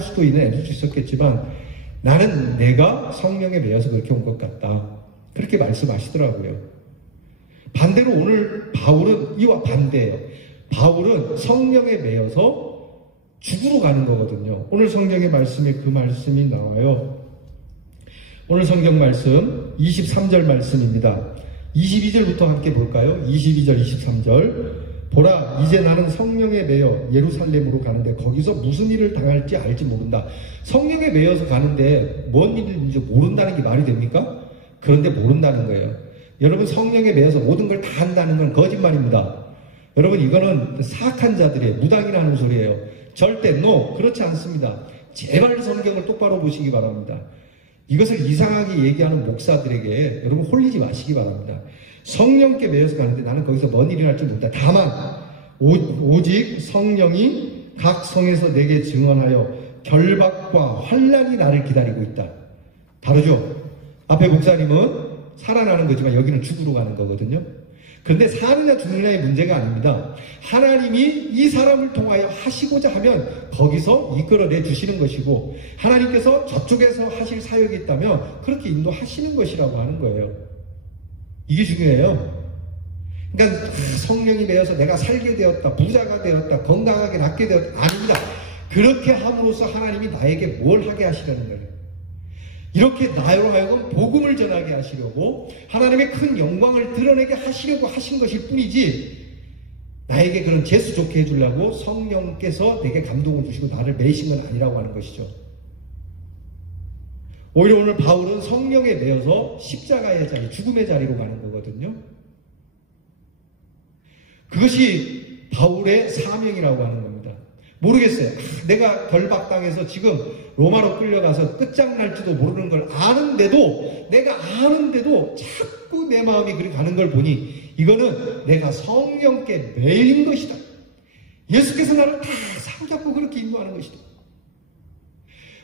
수도 있는 애들도 있었겠지만 나는 내가 성령에 매여서 그렇게 온 것 같다. 그렇게 말씀하시더라고요. 반대로 오늘 바울은 이와 반대예요. 바울은 성령에 매여서 죽으러 가는 거거든요. 오늘 성경의 말씀에 그 말씀이 나와요. 오늘 성경 말씀 23절 말씀입니다. 22절부터 함께 볼까요? 22절, 23절. 보라, 이제 나는 성령에 매여 예루살렘으로 가는데 거기서 무슨 일을 당할지 알지 모른다. 성령에 매여서 가는데 뭔 일인지 모른다는 게 말이 됩니까? 그런데 모른다는 거예요. 여러분, 성령에 매여서 모든 걸 다 한다는 건 거짓말입니다. 여러분, 이거는 사악한 자들의 무당이라는 소리예요. 절대 그렇지 않습니다. 제발 성경을 똑바로 보시기 바랍니다. 이것을 이상하게 얘기하는 목사들에게 여러분 홀리지 마시기 바랍니다. 성령께 매여서 가는데 나는 거기서 뭔 일이 날지 모른다. 다만 오직 성령이 각 성에서 내게 증언하여 결박과 환난이 나를 기다리고 있다. 다르죠? 앞에 목사님은 살아나는 거지만 여기는 죽으러 가는 거거든요. 그런데 사느냐 죽느냐의 문제가 아닙니다. 하나님이 이 사람을 통하여 하시고자 하면 거기서 이끌어내 주시는 것이고, 하나님께서 저쪽에서 하실 사역이 있다면 그렇게 인도하시는 것이라고 하는 거예요. 이게 중요해요. 그러니까 성령이 매여서 내가 살게 되었다, 부자가 되었다, 건강하게 낫게 되었다, 아닙니다. 그렇게 함으로써 하나님이 나에게 뭘 하게 하시려는 거예요. 이렇게 나로 하여금 복음을 전하게 하시려고, 하나님의 큰 영광을 드러내게 하시려고 하신 것일 뿐이지, 나에게 그런 재수 좋게 해주려고 성령께서 내게 감동을 주시고 나를 매신 건 아니라고 하는 것이죠. 오히려 오늘 바울은 성령에 매여서 십자가의 자리, 죽음의 자리로 가는 거거든요. 그것이 바울의 사명이라고 하는 겁니다. 모르겠어요. 내가 결박당해서 지금 로마로 끌려가서 끝장날지도 모르는 걸 아는데도, 내가 아는데도 자꾸 내 마음이 그리 가는 걸 보니 이거는 내가 성령께 매인 것이다. 예수께서 나를 다 사로잡고 그렇게 인도하는 것이다.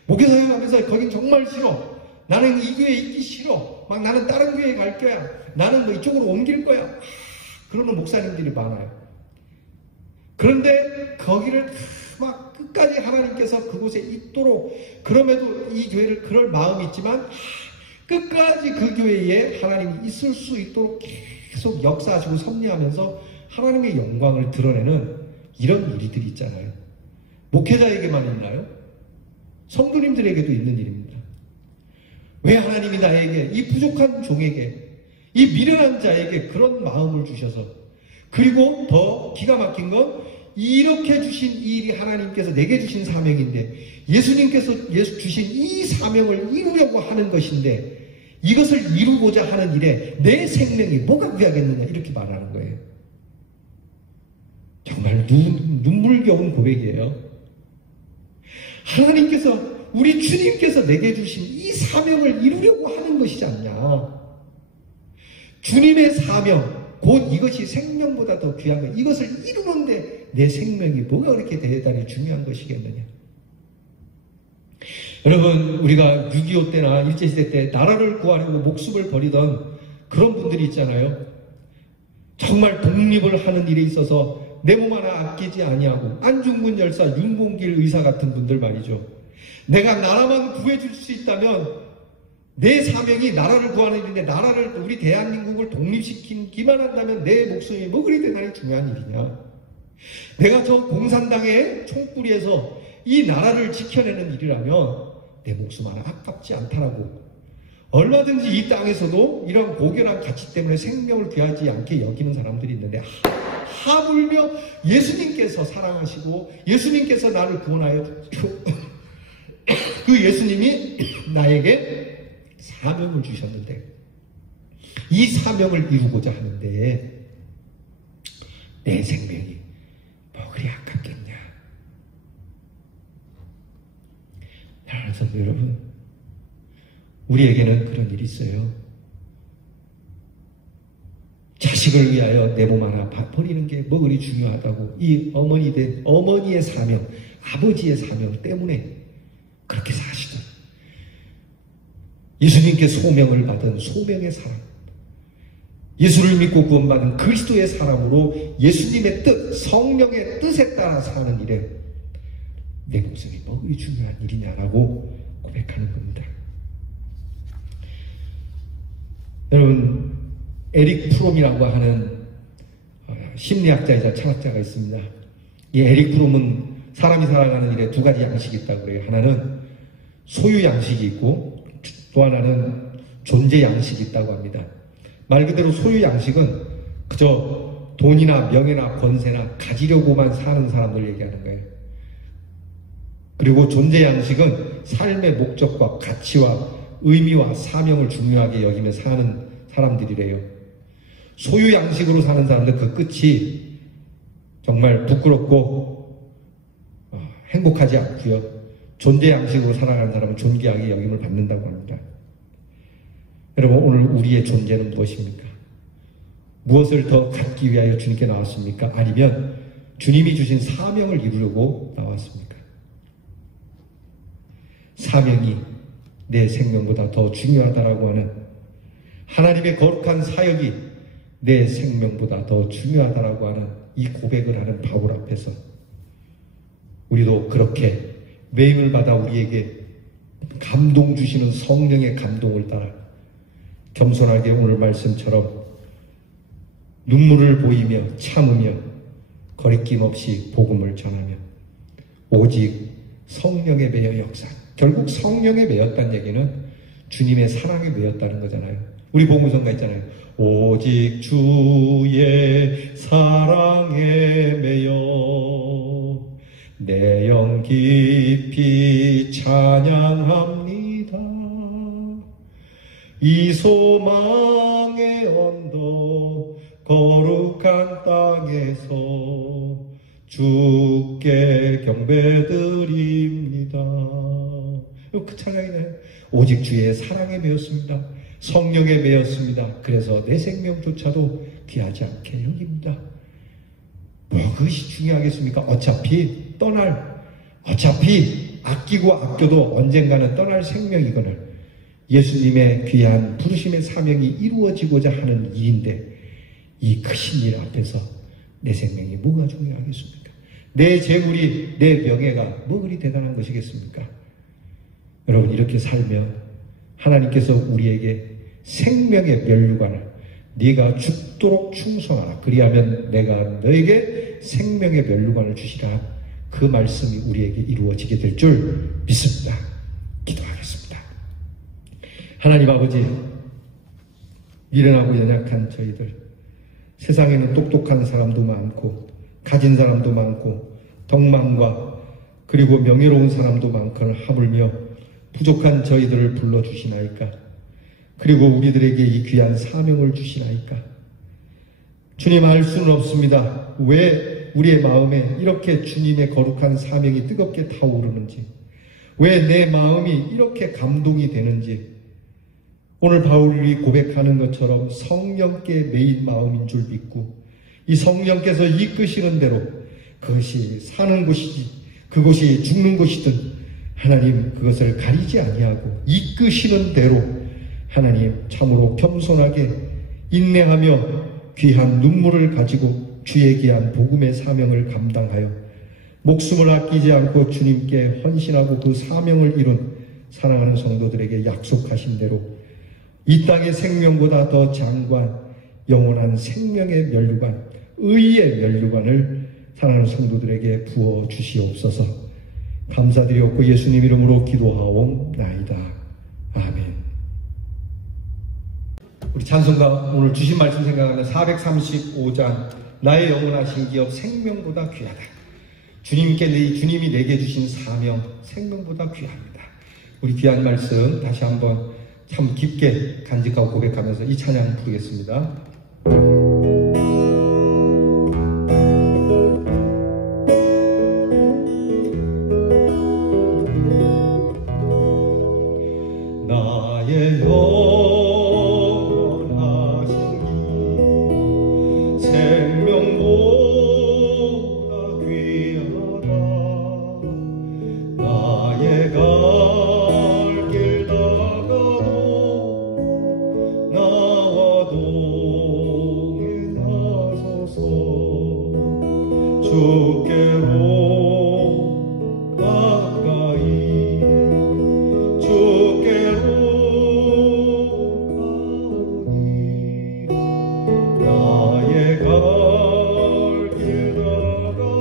목회사역 하면서 거긴 정말 싫어. 나는 이 교회에 있기 싫어. 막 나는 다른 교회에 갈 거야. 나는 뭐 이쪽으로 옮길 거야. 그러는 목사님들이 많아요. 그런데 거기를 막 끝까지 하나님께서 그곳에 있도록, 그럼에도 이 교회를 그럴 마음이 있지만 끝까지 그 교회에 하나님이 있을 수 있도록 계속 역사하시고 섭리하면서 하나님의 영광을 드러내는 이런 일들이 있잖아요. 목회자에게만 있나요? 성도님들에게도 있는 일입니다. 왜 하나님이 나에게, 이 부족한 종에게, 이 미련한 자에게 그런 마음을 주셔서, 그리고 더 기가 막힌 건 이렇게 주신 이 일이 하나님께서 내게 주신 사명인데, 예수님께서 주신 이 사명을 이루려고 하는 것인데, 이것을 이루고자 하는 일에 내 생명이 뭐가 귀하겠느냐, 이렇게 말하는 거예요. 정말 눈물겨운 고백이에요. 하나님께서, 우리 주님께서 내게 주신 이 사명을 이루려고 하는 것이지 않냐. 주님의 사명, 곧 이것이 생명보다 더 귀한 것, 이것을 이루는데 내 생명이 뭐가 그렇게 대단히 중요한 것이겠느냐. 여러분, 우리가 6.25 때나 일제시대 때 나라를 구하려고 목숨을 버리던 그런 분들이 있잖아요. 정말 독립을 하는 일에 있어서 내 몸 하나 아끼지 아니하고, 안중근 열사, 윤봉길 의사 같은 분들 말이죠. 내가 나라만 구해줄 수 있다면, 내 사명이 나라를 구하는 일인데, 나라를, 우리 대한민국을 독립시키기만 한다면 내 목숨이 뭐 그리 대단히 중요한 일이냐. 내가 저 공산당의 총뿌리에서 이 나라를 지켜내는 일이라면 내 목숨 하나 아깝지 않다라고, 얼마든지 이 땅에서도 이런 고결한 가치 때문에 생명을 귀하지 않게 여기는 사람들이 있는데, 하물며 예수님께서 사랑하시고 예수님께서 나를 구원하여 그 예수님이 나에게 사명을 주셨는데, 이 사명을 이루고자 하는데 내 생명이 뭐 그리 아깝겠냐. 사랑하는 성도 여러분, 우리에게는 그런 일이 있어요. 자식을 위하여 내 몸 하나 버리는 게 뭐 그리 중요하다고, 이 어머니의 사명, 아버지의 사명 때문에 그렇게 사시던, 예수님께 소명을 받은 소명의 사람, 예수를 믿고 구원받은 그리스도의 사람으로 예수님의 뜻, 성령의 뜻에 따라 사는 일에 내 목숨이 뭐 그리 중요한 일이냐라고 고백하는 겁니다. 여러분, 에릭 프롬이라고 하는 심리학자이자 철학자가 있습니다. 이 에릭 프롬은 사람이 살아가는 일에 두 가지 양식이 있다고 그래요. 하나는 소유 양식이 있고 또 하나는 존재 양식이 있다고 합니다. 말 그대로 소유 양식은 그저 돈이나 명예나 권세나 가지려고만 사는 사람들 얘기하는 거예요. 그리고 존재 양식은 삶의 목적과 가치와 의미와 사명을 중요하게 여기며 사는 사람들이래요. 소유 양식으로 사는 사람들 그 끝이 정말 부끄럽고 행복하지 않고요. 존재 양식으로 살아가는 사람은 존귀하게 여김을 받는다고 합니다. 여러분, 오늘 우리의 존재는 무엇입니까? 무엇을 더 갖기 위하여 주님께 나왔습니까? 아니면 주님이 주신 사명을 이루려고 나왔습니까? 사명이 내 생명보다 더 중요하다라고 하는 하나님의 거룩한 사역이 내 생명보다 더 중요하다라고 하는 이 고백을 하는 바울 앞에서 우리도 그렇게 매임을 받아 우리에게 감동 주시는 성령의 감동을 따라 겸손하게 오늘 말씀처럼 눈물을 보이며 참으며 거리낌 없이 복음을 전하며 오직 성령에 매여 역사. 결국 성령에 매였다는 얘기는 주님의 사랑에 매였다는 거잖아요. 우리 복음성가 있잖아요. 오직 주의 사랑에 매여 내 영 깊이 찬양합니다. 이 소망의 언덕 거룩한 땅에서 주께 경배드립니다. 그 찬양이네. 오직 주의 사랑에 매였습니다. 성령에 매였습니다. 그래서 내 생명조차도 귀하지 않게 여깁니다. 뭐 그것이 중요하겠습니까? 어차피 아끼고 아껴도 언젠가는 떠날 생명이거늘 예수님의 귀한 부르심의 사명이 이루어지고자 하는 일인데 이 크신 일 앞에서 내 생명이 뭐가 중요하겠습니까? 내 재물이, 내 명예가 뭐 그리 대단한 것이겠습니까? 여러분, 이렇게 살면 하나님께서 우리에게 생명의 면류관을 네가 죽도록 충성하라. 그리하면 내가 너에게 생명의 면류관을 주시라. 그 말씀이 우리에게 이루어지게 될 줄 믿습니다. 기도하겠습니다. 하나님 아버지, 미련하고 연약한 저희들, 세상에는 똑똑한 사람도 많고 가진 사람도 많고 덕망과 그리고 명예로운 사람도 많거늘 하물며 부족한 저희들을 불러주시나이까? 그리고 우리들에게 이 귀한 사명을 주시나이까? 주님, 알 수는 없습니다. 왜 우리의 마음에 이렇게 주님의 거룩한 사명이 뜨겁게 타오르는지, 왜 내 마음이 이렇게 감동이 되는지, 오늘 바울이 고백하는 것처럼 성령께 매인 마음인 줄 믿고 이 성령께서 이끄시는 대로 그것이 사는 곳이지 그곳이 죽는 곳이든 하나님 그것을 가리지 아니하고 이끄시는 대로 하나님 참으로 겸손하게 인내하며 귀한 눈물을 가지고 주의 귀한 복음의 사명을 감당하여 목숨을 아끼지 않고 주님께 헌신하고 그 사명을 이룬 사랑하는 성도들에게 약속하신 대로 이 땅의 생명보다 더 장관 영원한 생명의 면류관, 의의 면류관을 사랑하는 성도들에게 부어 주시옵소서. 감사드리옵고 예수님 이름으로 기도하옵나이다. 아멘. 우리 찬송가 오늘 주신 말씀 생각하면 435장 나의 영원하신 기업 생명보다 귀하다. 주님이 내게 주신 사명 생명보다 귀합니다. 우리 귀한 말씀 다시 한번 참 깊게 간직하고 고백하면서 이 찬양 부르겠습니다. 나의 영원하신 이 생명보다 귀하다. 나의 주께로 가까이 주께로 가오니 나의 갈 길 나가도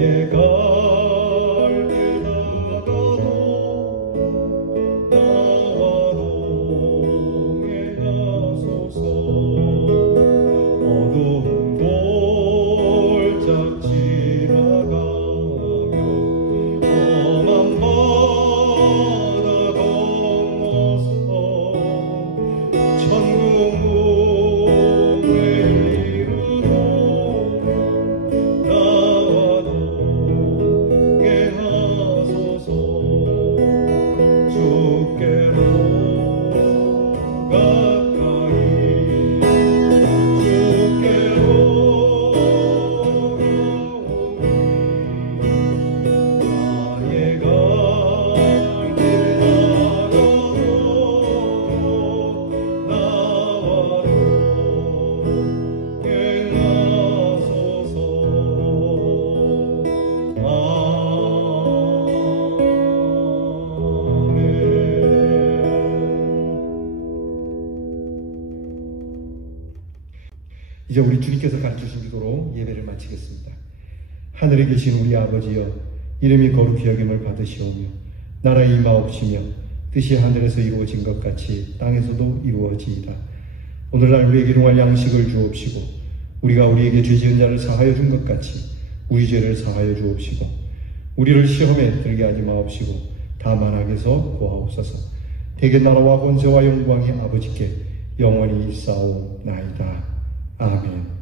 나의 갈 길 다가도 나와 동행하소서. 어두운 골짝 지나가며 험한 바다 건너서 천국 문에 이르러 나와 동행하소서. 주께로 가까이 주께로 나의 갈 길 다가도 나와 동행하소서. 아멘. 이제 우리 주님께서 가르치신 기도로 예배를 마치겠습니다. 하늘에 계신 우리 아버지여, 이름이 거룩히 여김을 받으시오며 나라에 임하옵시며 뜻이 하늘에서 이루어진 것 같이 땅에서도 이루어지이다. 오늘날 우리에게 일용할 양식을 주옵시고 우리가 우리에게 죄 지은 자를 사하여 준 것 같이 우리 죄를 사하여 주옵시고 우리를 시험에 들게 하지 마옵시고 다만 악에서 구하옵소서. 대개 나라와 권세와 영광이 아버지께 영원히 있사오나이다. 아멘.